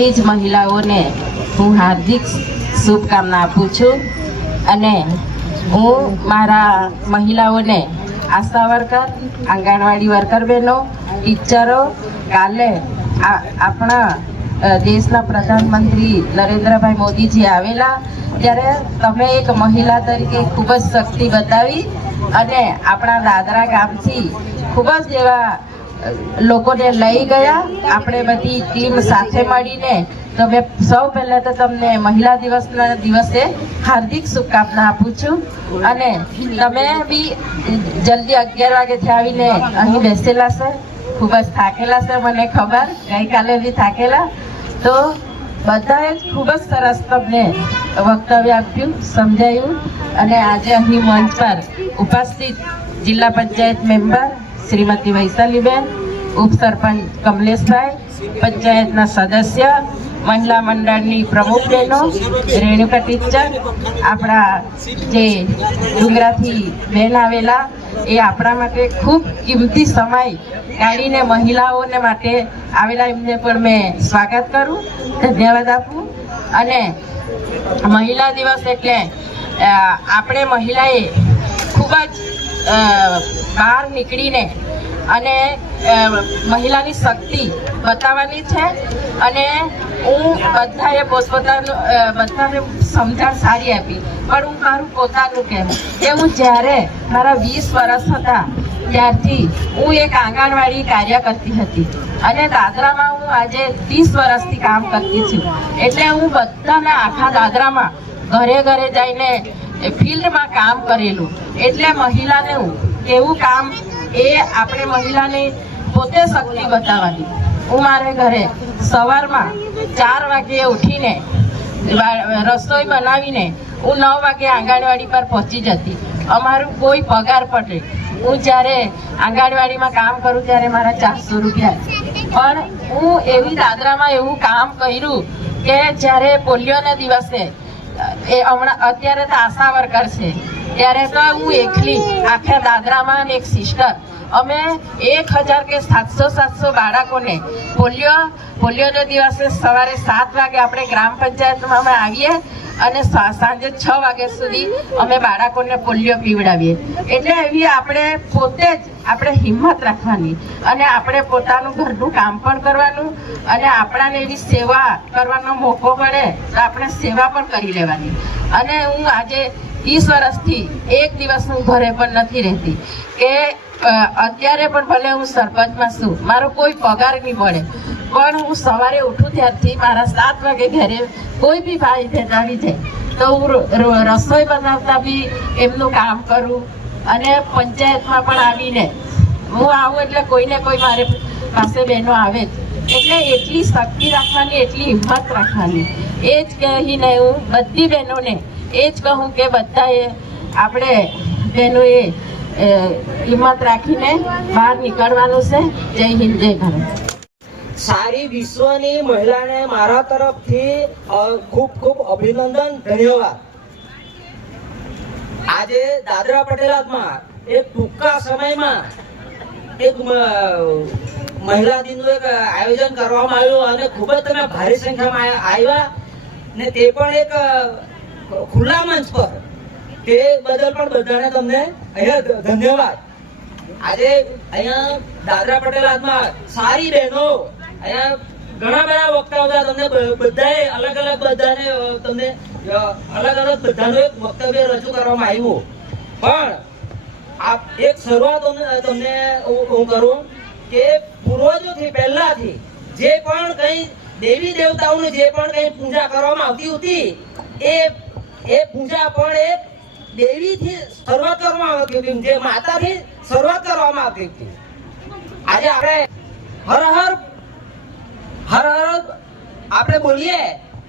બધી જ મહિલાઓને હું હાર્દિક શુભકામના આપું છું અને હું મારા મહિલાઓને આશા વર્કર, આંગણવાડી વર્કર બહેનો, ટીચરો, કાલે આપણા દેશના પ્રધાનમંત્રી નરેન્દ્રભાઈ મોદીજી આવેલા ત્યારે તમે એક મહિલા તરીકે ખૂબ જ શક્તિ બતાવી અને આપણા દાદરા ગામથી ખૂબ જ એવા લોકોને લઈ ગયા. આપણે બધી ટીમ સાથે મળીને તો મેં સૌ પહેલાં તો તમને મહિલા દિવસના દિવસે હાર્દિક શુભકામના આપું છું અને તમે બી જલ્દી 11 વાગ્યાથી આવીને અહીં બેસેલા છે, ખૂબ જ થાકેલા છે, મને ખબર, ગઈકાલે બી થાકેલા. તો બધાએ ખૂબ જ સરસ તમને વક્તવ્ય આપ્યું, સમજાયું અને આજે અહીં મંચ પર ઉપસ્થિત જિલ્લા પંચાયત મેમ્બર શ્રીમતી વૈશાલીબેન, ઉપસરપંચ કમલેશભાઈ, પંચાયતના સદસ્ય, મહિલા મંડળની પ્રમુખ બહેનો, રેણુકા ટીચર, આપણા જે ડુંગરાથી બેન આવેલા એ આપણા માટે ખૂબ કિંમતી સમય કાઢીને મહિલાઓને માટે આવેલા, એમને પણ મેં સ્વાગત કરું, ધન્યવાદ આપું. અને મહિલા દિવસ એટલે આપણે મહિલાએ ખૂબ જ બહાર નીકળીને અને મહિલાની શક્તિ બતાવવાની છે અને હું બધાએ પોતપોતાનું બધાને સમજણ સારી આપી, પણ હું મારું પોતાનું કહેવું કે હું જ્યારે મારા 20 વર્ષ હતા ત્યારથી હું એક આંગણવાડી કાર્ય કરતી હતી અને દાદરામાં હું આજે 30 વર્ષથી કામ કરતી છું. એટલે હું બધાના આખા દાદરામાં ઘરે ઘરે જઈને ફિલ્ડમાં કામ કરેલું. એટલે મહિલાને કેવું કામ એ આપણે મહિલાને પોતે શક્તિ બતાવવાની. હું મારે ઘરે સવારમાં 4 વાગે ઉઠીને રસોઈ બનાવીને હું 9 વાગે આંગણવાડી પર પહોંચી જતી. અમારું કોઈ પગાર પડે, હું જ્યારે આંગણવાડીમાં કામ કરું ત્યારે મારા 400 રૂપિયા, પણ હું એવી દાદરામાં એવું કામ કર્યું કે જ્યારે પોલિયોના દિવસે હમણાં અત્યારે તો આશા વર્કર છે ત્યારે તો હું એકલી આખા દાદરામાં એક સિસ્ટર અમે 1000 કે 700 બાળકોને પોલિયોના દિવસે સવારે 7 વાગે આપણે ગ્રામ પંચાયતમાં અમે આવીએ અને સાંજે 6 વાગ્યા સુધી અમે બાળકોને પોલિયો પીવડાવીએ. એટલે એવી આપણે પોતે જ આપણે હિંમત રાખવાની અને આપણે પોતાનું ઘરનું કામ પણ કરવાનું અને આપણાને એવી સેવા કરવાનો મોકો મળે તો આપણે સેવા પણ કરી લેવાની. અને હું આજે 30 વર્ષથી એક દિવસ હું ઘરે પણ નથી રહેતી કે અત્યારે પણ ભલે હું સરપંચમાં છું, મારો કોઈ પગાર નહીં મળે, પણ હું સવારે ઉઠું ત્યારથી મારા 7 વાગે ઘરે કોઈ બી ભાઈ ભેટ આવી જાય તો હું રસોઈ બનાવતા બી એમનું કામ કરું અને પંચાયતમાં પણ આવીને હું આવું એટલે કોઈને કોઈ મારે પાસે બહેનો આવે જ. એટલે એટલી શક્તિ રાખવાની, એટલી હિંમત રાખવાની. એ જ કહીને હું બધી બહેનોને એ જ કહું કે બધાએ આપણે બહેનોએ હિંમત રાખીને બહાર નીકળવાનું છે. જય હિન્દ, જય ભારત. સારી વિશ્વની મહિલાને મારા તરફથી ખૂબ ખૂબ અભિનંદન, ધન્યવાદ. આજે દાદરા પટેલાદમાં એક ટૂંકા સમયમાં એક મહિલા દિનનું એક આયોજન કરવામાં આવ્યું અને ખૂબ જ તમે ભારે સંખ્યામાં આવ્યા ને તે પણ એક ખુલ્લા મંચ પર. તે બદલ પણ બધાને તમને અહીંયા ધન્યવાદ. આજે અહીંયા દાદરા પટેલાદમાં સારી બહેનો, અહીંયા ઘણા બધા વક્તાઓ હતા, તમને બધાએ અલગ અલગ બધાને તમને અલગ અલગ બધાનું એક વક્તવ્ય રજૂ કરવામાં આવ્યું. પણ આ એક શરૂઆત તમને હું કરું કે પૂર્વજોથી પહેલાથી જે પણ કઈ દેવી દેવતાઓની જે પણ કઈ પૂજા કરવામાં આવતી હતી એ પૂજા પણ એક દેવીથી શરૂઆત કરવામાં આવતી હતી, જે માતાથી શરૂઆત કરવામાં આવતી હતી. આજે આપણે હર હર હર હર આપણે બોલીએ,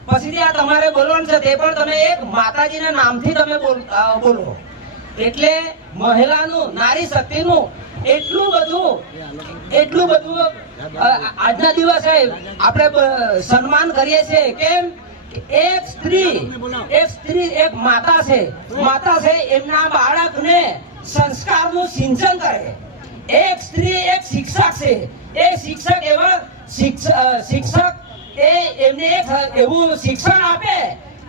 પછી આ તમારે બોલવાનું છે તે પણ તમે એક માતાજીના નામથી તમે બોલો. એટલે મહિલાનું, નારી શક્તિનું એટલું બધું આજના દિવસે આપણે સન્માન કરીએ છીએ. કેમ? એક સ્ત્રી એક માતા છે, એમના બાળકને સંસ્કારનું સિંચન કરે. એક સ્ત્રી એક શિક્ષક છે, એ શિક્ષક એવા શિક્ષક એમને એક એવું શિક્ષણ આપે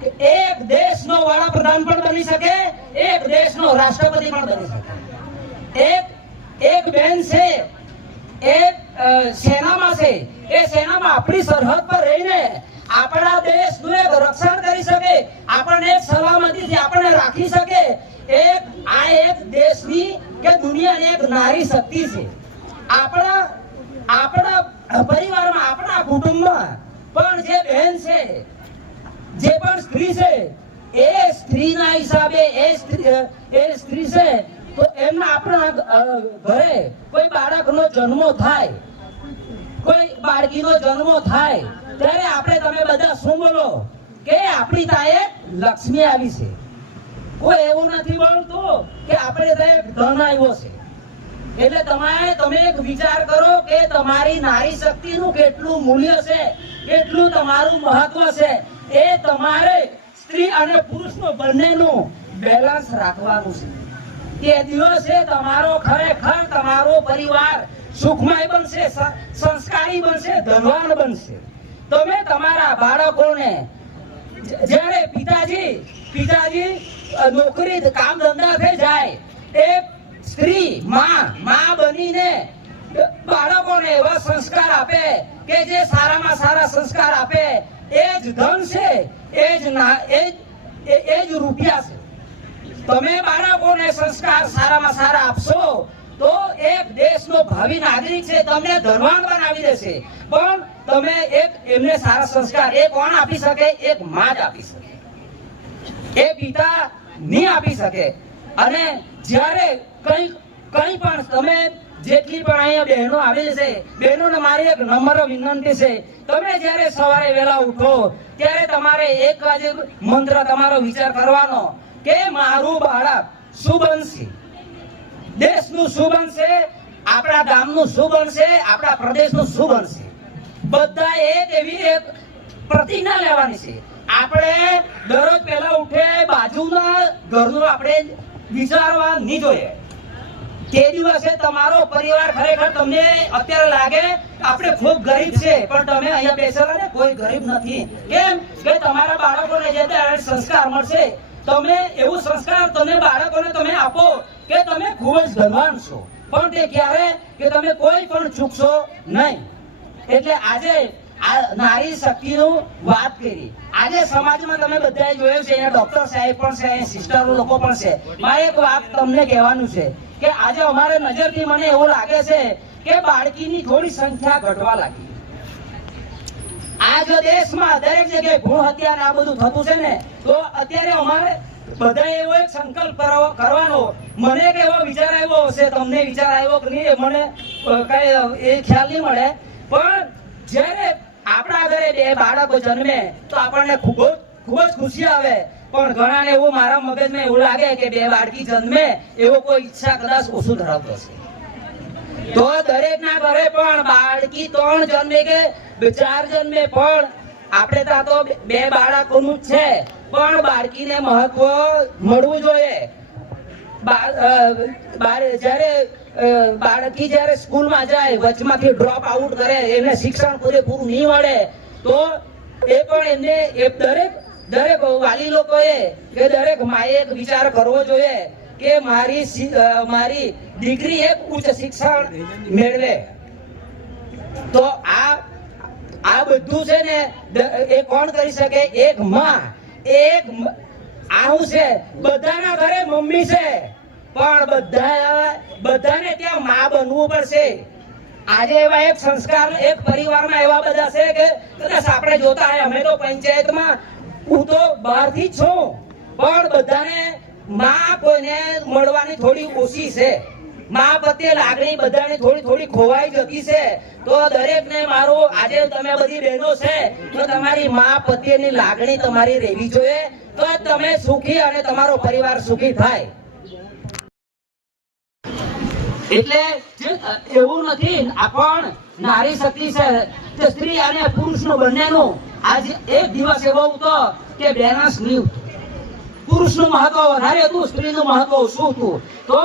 કે એક દેશનો વડાપ્રધાન પણ બની શકે, એક દેશનો રાષ્ટ્રપતિ પણ બની શકે. એક બેન છે એ સેનામાં છે, એ સેનામાં આપણી સરહદ પર રહીને આપણા દેશનું એક રક્ષણ કરી શકે, આપણને એક સલામતીથી આપણને રાખી શકે. આ એક દેશની કે દુનિયાની એક નારી શક્તિ છે. આપણા પરિવારમાં, આપણા કુટુંબમાં પણ જે બહેન છે, જે પણ સ્ત્રી છે, એ સ્ત્રીના હિસાબે એ સ્ત્રી છે, તો એમના આપણા ઘરે કોઈ બાળકનો જન્મ થાય, કોઈ બાળકીનો જન્મ થાય, ત્યારે આપણે તમે બધા શું બોલો કે આપણી તાએ લક્ષ્મી આવી છે. કોઈ એવું નથી બોલતું કે આપણે તાએ ધન આવ્યો છે. એટલે તમે એક વિચાર કરો કે તમારી નારી શક્તિનું કેટલું મૂલ્ય છે, કેટલું તમારું મહત્વ છે. એ તમારે સ્ત્રી અને પુરુષનું બંનેનું બેલેન્સ રાખવાનું છે. તે દિવસે તમારો ખરેખર તમારો પરિવાર સુખમય બનશે, સંસ્કારી બનશે, ધનવાન બનશે. તમે તમારા બાળકોને જ્યારે પિતાજી નોકરી કામ ધંધા થઈ જાય, એ સ્ત્રી માં બનીને બાળકોને એવા સંસ્કાર આપે કે જે સારામાં સારા સંસ્કાર આપે, એ જ ધન છે, એ જ રૂપિયા છે. તમે બાળકોને સંસ્કાર સારામાં સારા આપશો તો એક દેશનો ભાવિ નાગરિક છે, તમને ધનવાન બનાવી દેશે. પણ તમે એમને સારા સંસ્કાર એ કોણ આપી શકે? એક માં જ આપી શકે, એ પિતા નહીં આપી શકે. અને જ્યારે કંઈ પણ તમે જેટલી પણ અહીંયા બહેનો આવેલી છે, બહેનોને મારી એક નમ્ર વિનંતી છે, તમે જ્યારે સવારે વહેલા ઉઠો ત્યારે તમારે એક જ મંત્ર તમારો વિચાર કરવાનો કે મારું બાળક શું બનશે, દેશનું શું બનશે, આપણા ગામનું શું બનશે, આપણા પ્રદેશનું શું બનશે. બધા એવી એક પ્રતિજ્ઞા લેવાની છે. આપણે દરરોજ પહેલા ઉઠે બાજુના ઘરનું આપણે વિચારવા નહીં જોઈએ. તે દિવસે તમારો પરિવાર ખરેખર તમને અત્યારે લાગે આપણે ખૂબ ગરીબ છે, પણ તમે અહીંયા બેસેલા ને કોઈ ગરીબ નથી. કેમ કે તમારા બાળકોને જે સંસ્કાર મળશે, તમે એવું સંસ્કાર તમે બાળકોને તમે આપો કે તમે ખૂબ જ ધનવાન છો. પણ તે ક્યારે કે તમે કોઈ પણ ચૂકશો નહીં. એટલે આજે આ નારી શક્તિનું વાત કરી. આજે સમાજમાં તમે બધાએ જોયું છે, અહીંયા ડોક્ટર સાહેબ પણ છે, સિસ્ટર લોકો પણ છે. મારે એક વાત તમને કહેવાનું છે કે આજે અમારે નજરથી મને એવું લાગે છે કે બાળકીની થોડી સંખ્યા ઘટવા લાગી. આ જો દેશમાં દરેક જગ્યાએ ભ્રૂણ હત્યા ને આ બધું થતું છે ને, તો અત્યારે અમારે બધા એવો એક સંકલ્પ કરવાનો. મને એક એવો વિચાર આવ્યો હશે, તમને વિચાર આવ્યો કે નહીં મને કઈ એ ખ્યાલ નહીં મળે, પણ જ્યારે આપણા ઘરે બે બાળકો જન્મે તો આપણને ખૂબ જ ખુશી આવે. પણ ઘણાને એવું મારા મગજમાં એવું લાગે કે બે બાળકી જન્મે એવો કોઈ ઈચ્છા કદાચ ઓછું ધરાવતો છે. તો દરેક ના ઘરે પણ બાળકી 3 જન્મે કે 4 જન્મે, પણ આપણે ત્યાં તો બે બાળકોનું જ છે, પણ બાળકીને મહત્વ મળવું જોઈએ. બાળકી જ્યારે સ્કૂલમાં જાય, વચમાંથી ડ્રોપ આઉટ કરે, એને શિક્ષણ પૂરેપૂરું નહીં મળે, તો એ પણ એમને દરેક વાલી લોકોએ કે દરેક માએ એક વિચાર કરવો જોઈએ કે મારી દીકરી એક ઉચ્ચ શિક્ષણ મેળવે. તો આ બધું છે ને એ કોણ કરી શકે? એક માં. આવું છે બધાના ઘરે મમ્મી છે, પણ બધાને ત્યાં માં બનવું પડશે. આજે એવા એક સંસ્કાર એક પરિવારમાં એવા બધા છે કે કદાચ આપણે જોતા હોય, અમે તો પંચાયતમાં, હું તો બહારથી જ છું, પણ બધાને માં કોઈને મળવાની થોડી ઓછી છે. માં પ્રત્યે લાગણી બધાને થોડી ખોવાઈ જતી છે. તો દરેકને મારું, આજે તમે બધી બહેનો છે તો તમારી માં પ્રત્યેની લાગણી તમારી રહેવી જોઈએ, તો તમે સુખી અને તમારો પરિવાર સુખી થાય. એટલે એવું નથી, આ પણ નારી શક્તિ છે તે સ્ત્રી અને પુરુષનું બંનેનું. આજે એક દિવસ એવો હતો કે બેલેન્સ નહીં, પુરુષનું મહત્વ વધારે હતું, સ્ત્રીનું મહત્વ ઓછું હતું. તો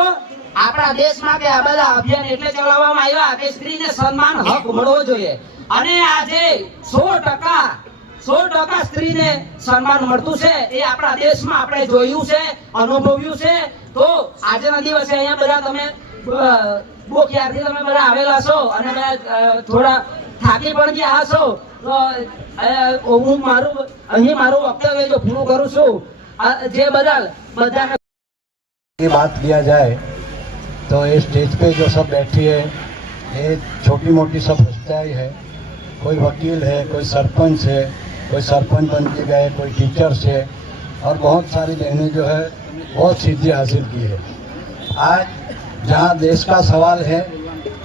આપણા દેશ માટે આ બધા અભિયાન એટલે ચલાવવામાં આવ્યા કે સ્ત્રીને સન્માન હક મળવો જોઈએ અને આજે 100% સ્ત્રીને સન્માન મળતું છે એ આપણા દેશમાં આપણે જોયું છે, અનુભવ્યું છે. તો આજના દિવસે અહીંયા બધા તમે બહુ ક્યારથી તમે બધા આવેલા છો અને થોડા થાકી પણ ગયા હશો. તો હું મારું વક્તવ્ય જો પૂરું કરું છું જે બદલ બધાને की बात किया जाए तो ये स्टेज पे जो सब बैठी है ये छोटी मोटी सब हस्तियाँ है. कोई वकील है, कोई सरपंच है, कोई सरपंच बन के गए, कोई टीचर्स है और बहुत सारी बहनें जो है बहुत सिद्धि हासिल की है. आज जहाँ देश का सवाल है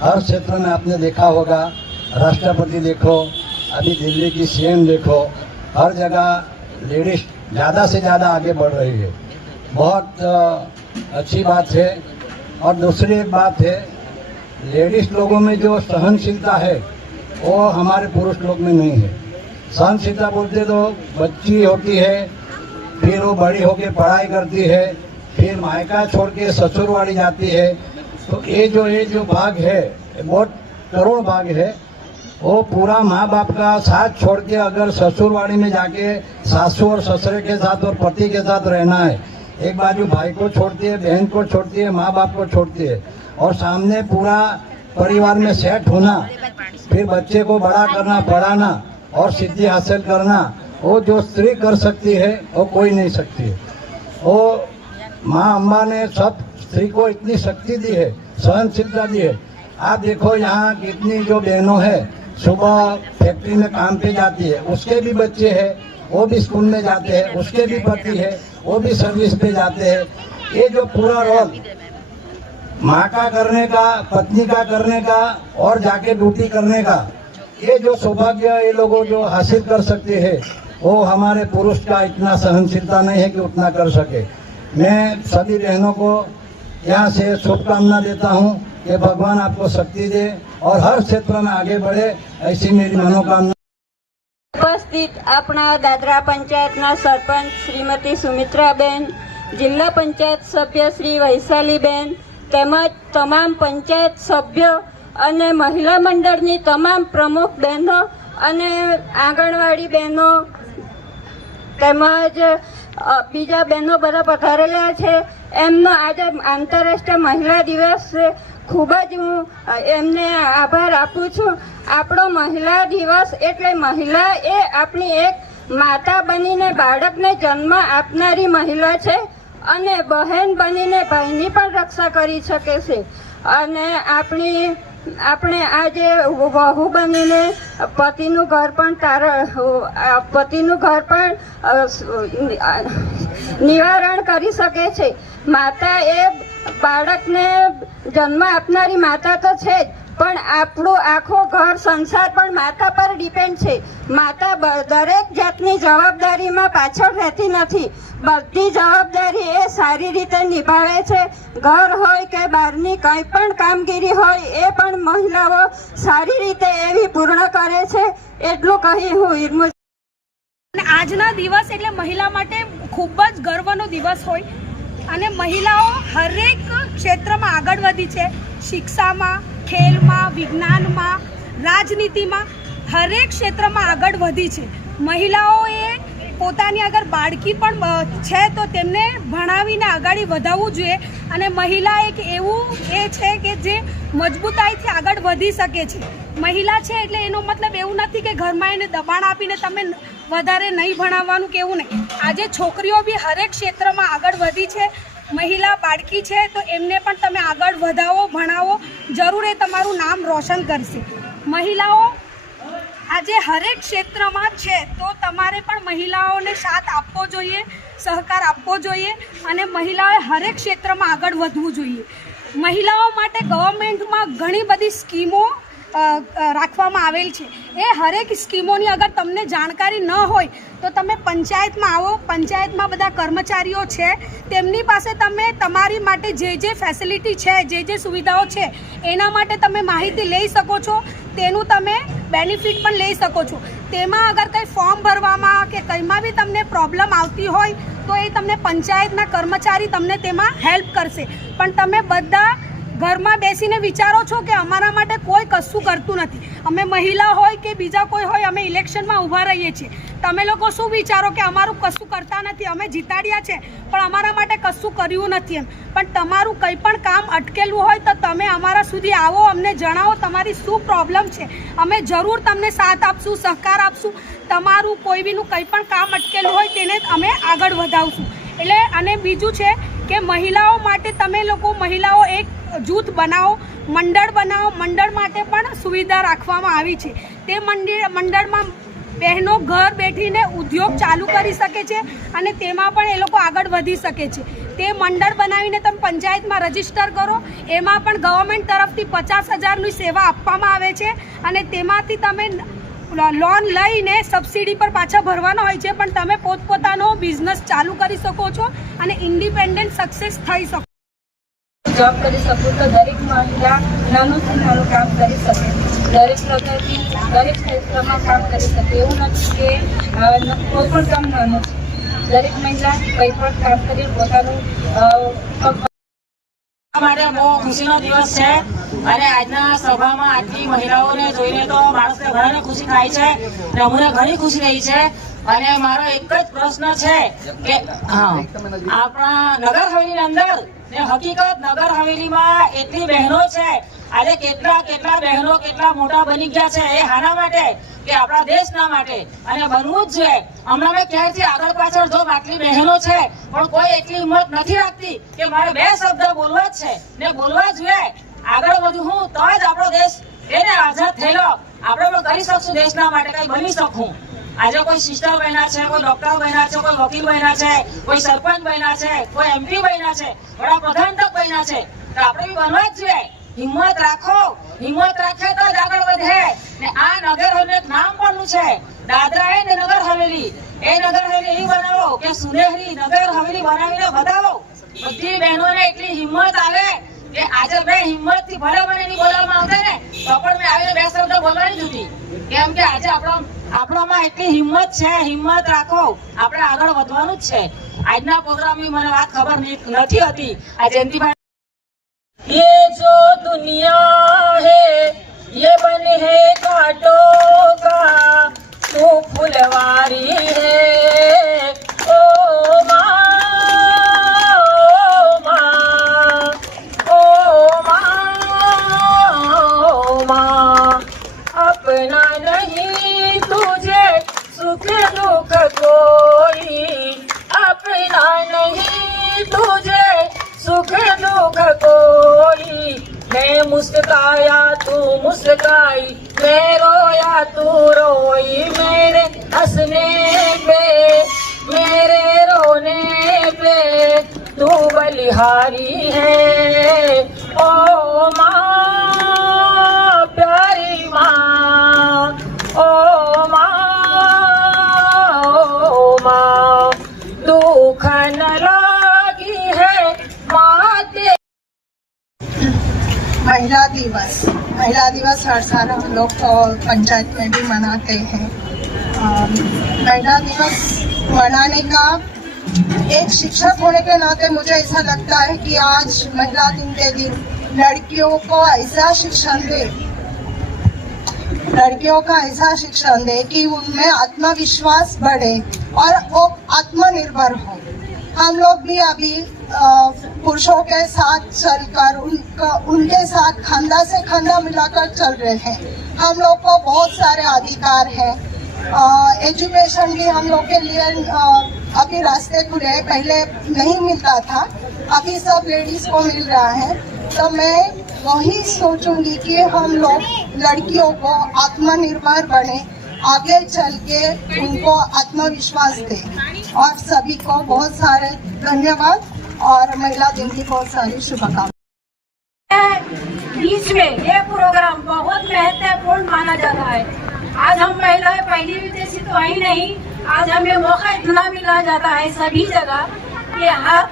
हर क्षेत्र में आपने देखा होगा, राष्ट्रपति देखो, अभी दिल्ली की सीएम देखो, हर जगह लेडीज ज़्यादा से ज़्यादा आगे बढ़ रही है. बहुत अच्छी बात है. और दूसरी एक बात है, लेडीज लोगों में जो सहनशीलता है वो हमारे पुरुष लोग में नहीं है. सहनशीलता बोलते तो बच्ची होती है, फिर वो बड़ी होके पढ़ाई करती है, फिर मायका छोड़ के ससुरवाड़ी जाती है. तो ये जो भाग है बहुत करोड़ भाग है. वो पूरा माँ बाप का साथ छोड़ के अगर ससुरवाड़ी में जाके सासू और ससुरे के साथ और पति के साथ रहना है, एक बाजू भाई को छोड़ती है, बहन को छोड़ती है, माँ बाप को छोड़ती है और सामने पूरा परिवार में सेट होना, फिर बच्चे को बड़ा करना, पढ़ाना और सिद्धि हासिल करना, वो जो स्त्री कर सकती है वो कोई नहीं सकती है. वो माँ अम्बा ने सब स्त्री को इतनी शक्ति दी है, सहनशीलता दी है. आप देखो यहाँ कितनी जो बहनों है सुबह फैक्ट्री में काम पे जाती है, उसके भी बच्चे हैं, वो भी स्कूल में जाते हैं, उसके भी पति है, वो भी सर्विस पे जाते हैं. ये जो पूरा रोल माँ का करने का, पत्नी का करने का और जाके ड्यूटी करने का, ये जो सौभाग्य ये लोगों जो हासिल कर सकते हैं वो हमारे पुरुष का इतना सहनशीलता नहीं है कि उतना कर सके. मैं सभी बहनों को यहाँ से शुभकामना देता हूँ कि भगवान आपको शक्ति दे और हर क्षेत्र में आगे बढ़े, ऐसी मेरी मनोकामना. ઉપસ્થિત આપણા દાદરા પંચાયતના સરપંચ શ્રીમતી સુમિત્રાબેન, જિલ્લા પંચાયત સભ્ય શ્રી વૈશાલીબેન તેમજ તમામ પંચાયત સભ્યો અને મહિલા મંડળની તમામ પ્રમુખ બહેનો અને આંગણવાડી બહેનો તેમજ બીજા બહેનો બધા પધારેલા છે. એમનો આજે આંતરરાષ્ટ્રીય મહિલા દિવસ છે. ખૂબ જ હું એમને આભાર આપું છું. આપણો મહિલા દિવસ એટલે મહિલા એ આપણી એક માતા બનીને બાળકને જન્મ આપનારી મહિલા છે અને બહેન બનીને ભાઈની પણ રક્ષા કરી શકે છે. અને આપણે આજે વહુ બનીને પતિનું ઘર પણ નિવારણ કરી શકે છે. માતા એ બાળકને જન્મ આપનારી માતા તો છે જ, પણ આપણું આખો ઘર સંસાર પણ માતા પર ડિપેન્ડ છે. માતા દરેક જાતની જવાબદારીમાં પાછળ રહેતી નથી. બધી જવાબદારી એ સારી રીતે નિભાવે છે. ઘર હોય કે બહારની કંઈ પણ કામગીરી હોય એ પણ મહિલાઓ સારી રીતે એવી પૂર્ણ કરે છે. એટલું કહી હું વિરમું. આજના દિવસ એટલે મહિલા માટે ખૂબ જ ગર્વનો દિવસ હોય અને મહિલાઓ હરેક ક્ષેત્રમાં આગળ વધી છે. શિક્ષામાં, ખેલમાં, વિજ્ઞાનમાં, રાજનીતિમાં હરેક ક્ષેત્રમાં આગળ વધી છે. મહિલાઓએ પોતાની અગર બાળકી પણ છે તો તેમને ભણાવીને આગળ વધાવવું જોઈએ અને મહિલા એક એવું એ છે કે જે મજબૂતાઈથી આગળ વધી શકે છે. મહિલા છે એટલે એનો મતલબ એવું નથી કે ઘરમાં એને દબાણ આપીને તમે વધારે નહીં ભણાવવાનું કે એવું નહીં. આજે છોકરીઓ બી હરેક ક્ષેત્રમાં આગળ વધી છે. મહિલા બાળકી છે તો એમને પણ તમે આગળ વધાવો, ભણાવો, જરૂર એ તમારું નામ રોશન કરશે. મહિલાઓ આજે હરેક ક્ષેત્રમાં છે તો તમારે પણ મહિલાઓને સાથ આપવો જોઈએ, સહકાર આપવો જોઈએ અને મહિલાઓએ હરેક ક્ષેત્રમાં આગળ વધવું જોઈએ. મહિલાઓ માટે ગવર્મેન્ટમાં ઘણી બધી સ્કીમો રાખવામાં આવેલ છે. એ હરેક સ્કીમોની અગર તમને જાણકારી ન હોય તો તમે પંચાયતમાં આવો. પંચાયતમાં બધા કર્મચારીઓ છે, તેમની પાસે તમે તમારી માટે જે ફેસિલિટી છે, જે સુવિધાઓ છે એના માટે તમે માહિતી લઈ શકો છો. તેનું તમે બેનિફિટ પણ લઈ શકો છો. તેમાં અગર કંઈ ફોર્મ ભરવામાં કે કંઈમાં બી તમને પ્રોબ્લેમ આવતી હોય તો એ તમને પંચાયતના કર્મચારી તમને તેમાં હેલ્પ કરશે. પણ તમે બધા ઘરમાં બેસીને વિચારો છો કે અમારા માટે કોઈ કશું કરતું નથી. અમે મહિલા હોય કે બીજા કોઈ હોય, અમે ઇલેક્શનમાં ઊભા રહીએ છીએ. તમે લોકો શું વિચારો કે અમારું કશું કરતા નથી, અમે જીતાડ્યા છે પણ અમારા માટે કશું કર્યું નથી એમ. પણ તમારું કંઈ પણ કામ અટકેલું હોય તો તમે અમારા સુધી આવો, અમને જણાવો તમારી શું પ્રોબ્લેમ છે. અમે જરૂર તમને સાથ આપશું, સહકાર આપશું. તમારું કોઈ બીનું કંઈ પણ કામ અટકેલું હોય તેને અમે આગળ વધાવશું. એટલે અને બીજું છે કે મહિલાઓ માટે તમે લોકો મહિલાઓ એક જૂથ બનાવો, મંડળ બનાવો. મંડળ માટે પણ સુવિધા રાખવામાં આવી છે. તે મંડળમાં બહેનો ઘર બેઠીને ઉદ્યોગ ચાલુ કરી શકે છે અને તેમાં પણ એ લોકો આગળ વધી શકે છે. તે મંડળ બનાવીને તમે પંચાયતમાં રજીસ્ટર કરો. એમાં પણ ગવર્મેન્ટ તરફથી 50,000ની સેવા આપવામાં આવે છે અને તેમાંથી તમે લોન લઈને સબસિડી પર પાછા ભરવાના હોય છે, પણ તમે પોતપોતાનો બિઝનેસ ચાલુ કરી શકો છો અને ઇન્ડિપેન્ડન્ટ સક્સેસ થઈ શકો. જોબ કરી શકું તો દરેક મહિલા નાનુંથી નાનું કામ કરી શકે, દરેક પ્રગતિ દરેક ક્ષેત્રમાં કામ કરી શકે. એવું નથી કે કોઈ પણ કામ નાનું છે. દરેક મહિલા કંઈ પણ કામ કરી પોતાનું માટે બહુ ખુશીનો દિવસ છે અને આજના સભામાં આટલી મહિલાઓને જોઈને તો માણસને ઘણાને ખુશી થાય છે અને અમને ઘણી ખુશી રહી છે. અને મારો એક જ પ્રશ્ન છે કે આપણા નગર હવેલીની અંદર ને હકીકત નગર હવેલીમાં એટલી બહેનો છે, આજે કેટલા બહેનો કેટલા મોટા બની ગયા છે. એ હાના માટે કે આપણા દેશના માટે, અને બનવું જ જોઈએ. હમણાં મેં ક્યારથી આગળ પાછળ જો આટલી બહેનો છે પણ કોઈ એટલી હિંમત નથી રાખતી કે મારે 2 શબ્દ બોલવા જ છે ને બોલવા જોઈએ. આગળ વધું હું તો જ આપણો દેશ એને આઝાદ થયેલો આપણે પણ કરી શકશું, દેશના માટે કઈ બની શકું. આજે કોઈ સિસ્ટર બન્યા છે, કોઈ ડોક્ટર બન્યા છે, કોઈ વકીલ બન્યા છે, કોઈ સરપંચ બન્યા છે, કોઈ MP બન્યા છે, વડાપ્રધાન તક બન્યા છે. તો આપણે બી બનવા જ જોઈએ. હિંમત રાખો, હિંમત રાખે તો જ આગળ વધે. ને આ નગર હવેલી એક નામ પણ છે, દાદરા એ ને નગર હવેલી. એ નગર હવેલી એવી બનાવો કે સુનેહરી નગર હવેલી બનાવીને બતાવો. બધી બહેનોને એટલી હિંમત આવે કે આજે મેં હિંમત થી ભલે મને નહીં બોલવામાં આવતા ને તો પણ મેં આવીને 2 શબ્દ બોલવાની જ હતી. કેમ કે આજે આપણામાં એટલી હિંમત છે. હિંમત રાખો, આપણે આગળ વધવાનું જ છે. આજના પ્રોગ્રામની મને વાત ખબર નથી હતી. આ જયંતિભાઈ ये जो दुनिया है ये बने है कांटों का, तू फुलवारी है ओ माँ, ओ माँ, ओ माँ, ओ माँ. अपना नहीं तुझे सुख दुख कोई, अपना नहीं तुझे सुख दुख कोई. मैं मुस्काया तू मुस्काई, मैं रोया तू रोई. मेरे हंसने पे मेरे रोने पे तू बलिहारी है ओ माँ, प्यारी माँ, ओ माँ, ओ माँ. दुख न लागी है महिला दिवस हर साल हम लोग पंचायत में भी मनाते हैं. महिला दिवस मनाने का एक शिक्षक होने के नाते मुझे ऐसा लगता है कि आज महिला दिन के दिन लड़कियों को ऐसा शिक्षण दे कि उनमें आत्मविश्वास बढ़े और वो आत्मनिर्भर हो. हम लोग भी अभी पुरुषों के साथ चलकर उनके साथ खांदा से खांदा मिलाकर चल रहे हैं. हम लोग को बहुत सारे अधिकार हैं. एजुकेशन भी हम लोग के लिए अभी रास्ते खुले हैं, पहले नहीं मिलता था, अभी सब लेडीज को मिल रहा है. तो मैं वही सोचूंगी कि हम लोग लड़कियों को आत्मनिर्भर बने, आगे चल के उनको आत्मविश्वास दें. और सभी को बहुत सारे धन्यवाद और महिला दिन की बहुत सारी शुभकामनाएं. बीच में ये प्रोग्राम बहुत महत्वपूर्ण माना जाता है. आज हम महिलाएं पहली विदेशी तो है ही नहीं, आज हमें मौका इतना मिला जाता है सभी जगह कि हर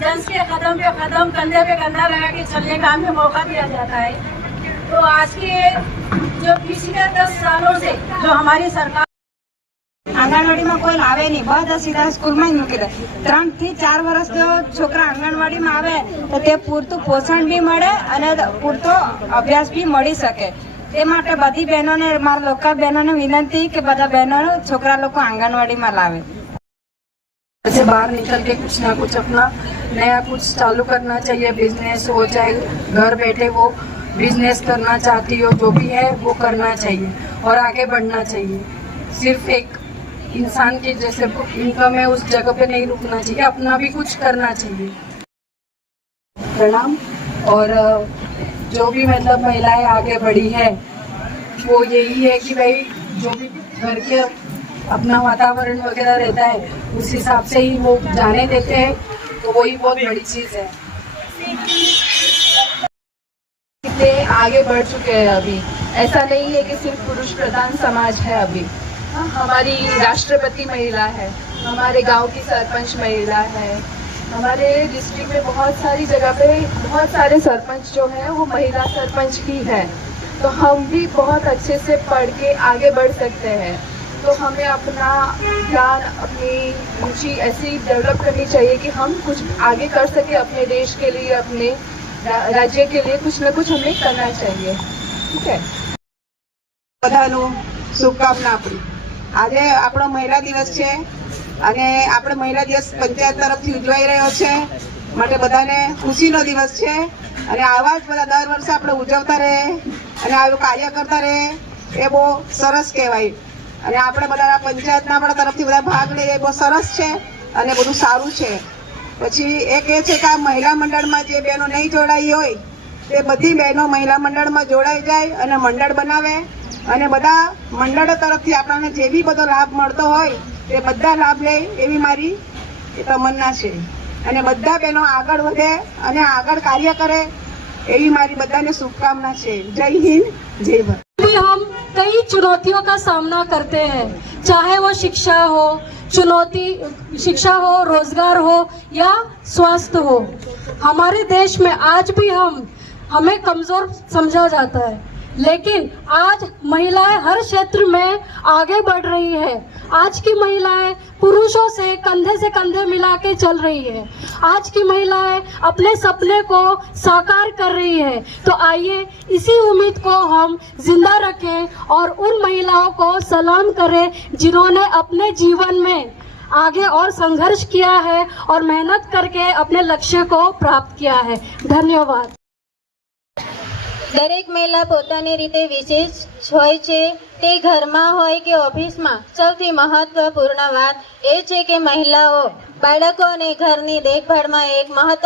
जेंट्स के कदम पे कदम, कंधे पे कंधा लगा के चलने का हमें मौका दिया जाता है. तो आज के जो पिछले 10 सालों से जो हमारी सरकार આંગણવાડીમાં કોઈ લાવે નહીં, બધા સીધા સ્કૂલમાં જ મૂકી દે. 3 થી 4 વર્ષ જો છોકરા આંગણવાડીમાં આવે તો તે પૂરતું પોષણ બી મળે અને પૂરતો અભ્યાસ બી મળી શકે. તે માટે બધી બહેનોને, મારા લોકલ બહેનોને વિનંતી કે બધા બહેનો છોકરા લોકો આંગणवाड़ी लावे. से बाहर निकल के कुछ ना कुछ अपना नया कुछ चालू करना चाहिए. बिजनेस हो चाहे घर बैठे वो बिजनेस करना चाहती हो, जो भी है वो करना चाहिए और आगे बढ़ना चाहिए. सिर्फ एक इंसान की जैसे इनकम है उस जगह पे नहीं रुकना चाहिए, अपना भी कुछ करना चाहिए. प्रणाम. और जो भी मतलब महिलाएं आगे बढ़ी है वो यही है कि भाई जो भी घर के अपना वातावरण वगैरह रहता है उस हिसाब से ही वो जाने देते हैं, तो वही बहुत बड़ी चीज है. कितने आगे बढ़ चुके हैं अभी. ऐसा नहीं है कि सिर्फ पुरुष प्रधान समाज है अभी. हमारी राष्ट्रपति महिला है, हमारे गांव की सरपंच महिला है, हमारे डिस्ट्रिक्ट में बहुत सारी जगह पे बहुत सारे सरपंच जो हैं वो महिला सरपंच ही हैं. तो हम भी बहुत अच्छे से पढ़ के आगे बढ़ सकते हैं. तो हमें अपना ज्ञान, अपनी रुचि ऐसी डेवलप करनी चाहिए कि हम कुछ आगे कर सके अपने देश के लिए, अपने राज्य के लिए कुछ न कुछ हमें करना चाहिए. ठीक है. બધાનું શુભકામના આપણી. આજે આપણો મહિલા દિવસ છે અને આપણે મહિલા દિવસ પંચાયત તરફથી ઉજવાઈ રહ્યો છે, માટે બધાને ખુશીનો દિવસ છે અને આવા જ બધા દર વર્ષે આપણે ઉજવતા રહે અને આવું કાર્ય કરતા રહે એ બહુ સરસ કહેવાય. અને આપણે બધા પંચાયતના આપણા તરફથી બધા ભાગ લઈએ એ બહુ સરસ છે અને બધું સારું છે. પછી એક એ છે કે આ મહિલા મંડળમાં જે બહેનો નહીં જોડાઈ હોય તે બધી બહેનો મહિલા મંડળમાં જોડાઈ જાય અને મંડળ બનાવે અને બધા મંડળો તરફથી આપણને જે બી બધો લાભ મળતો હોય તે બધા લાભ લે એવી મારી તમન્ના છે. અને બધા બહેનો આગળ વધે અને આગળ કાર્ય કરે એવી मारी बधाने शुभकामना है. जय हिंद, जय भारत. भी हम कई चुनौतियों का सामना करते हैं, चाहे वो शिक्षा हो, रोजगार हो या स्वास्थ्य हो. हमारे देश में आज भी हमें कमजोर समझा जाता है, लेकिन आज महिलाएं हर क्षेत्र में आगे बढ़ रही है. आज की महिलाएं पुरुषों से कंधे मिला के चल रही है. आज की महिलाएं अपने सपने को साकार कर रही है. तो आइए इसी उम्मीद को हम जिंदा रखें और उन महिलाओं को सलाम करें जिन्होंने अपने जीवन में आगे और संघर्ष किया है और मेहनत करके अपने लक्ष्य को प्राप्त किया है. धन्यवाद. દરેક મહિલા પોતાની રીતે વિશેષ હોય છે. તે ઘરમાં હોય કે ઓફિસમાં સૌથી મહત્વપૂર્ણ વાત એ છે કે મહિલાઓ બાળકો અને ઘરની દેખભાળમાં એક મહત્વ